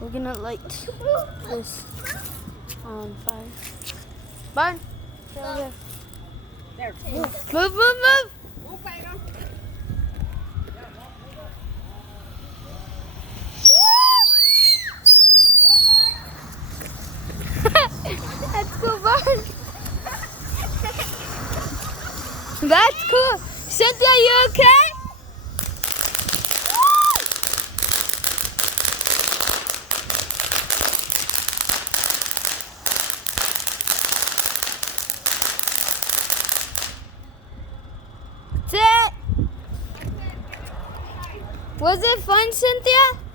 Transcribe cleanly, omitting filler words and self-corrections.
We're gonna light this on fire. Barn, get over here. There. Move, move, move. Move back on. That's cool, Barn. That's cool. Cynthia, you okay? That's it. Was it fun, Cynthia?